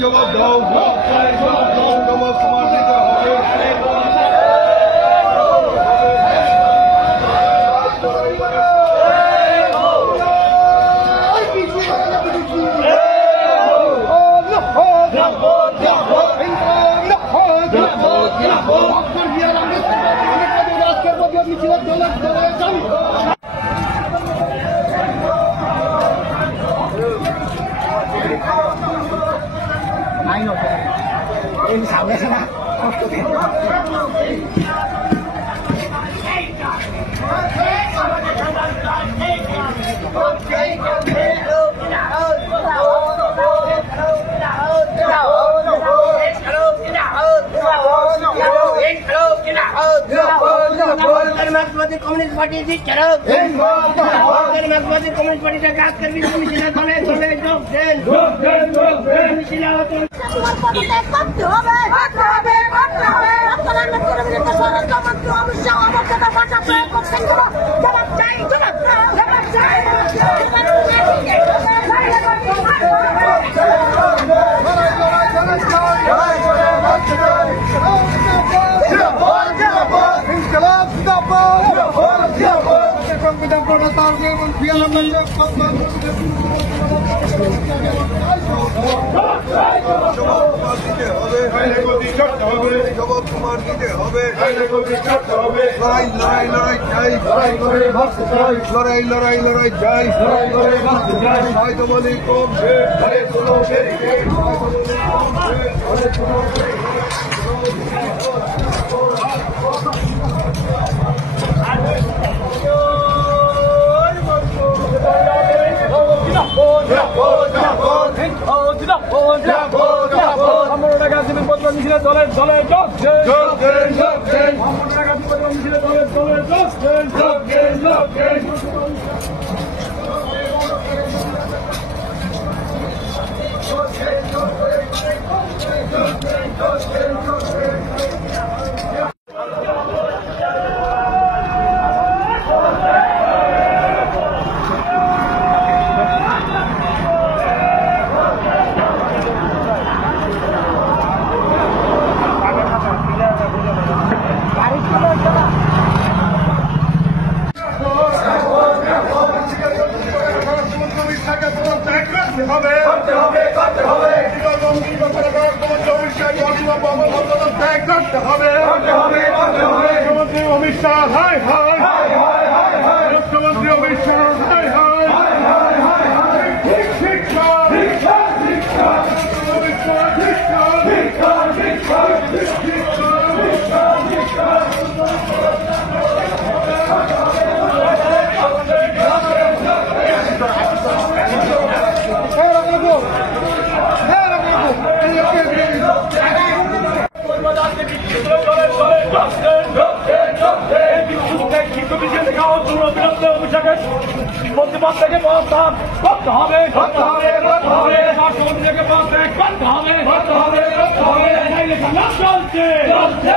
জবাব দাও জবাব তোমার দিতে হবে। मार्क्सवादी कम्युनिस्ट पार्टी से चरक मार्क्सवादी कम्युनिस्ट पार्टी से काज कर भी मिशिला दले दले जोग देन मिशिला तो তোমার পদত্যাগ করতে হবে আপনারা কর্মীদের স্বরাষ্ট্র মন্ত্রী অমিত শাহ আমার কথা ভাষা প্রয়োগ করছেন জবাব চাই সংবিধান প্রণেতা এবং জবাব তোমার দিতে হবে। লড়াই লড়াই লড়াই চাই লড়াই লড়াই লড়াই চাই হয়তো বলি কম মিছিলে দলে দলে মিছিলে দলে মুখ্যমন্ত্রী অমিত শাহ হায় হায় মুখ্যমন্ত্রী অমিত শাহ হায় হায় মন্ত্রিপক্ষকে পদত্যাগ করতে হবে রাষ্ট্রমন্ত্রীকে পদত্যাগ করতে হবে চলছে চলছে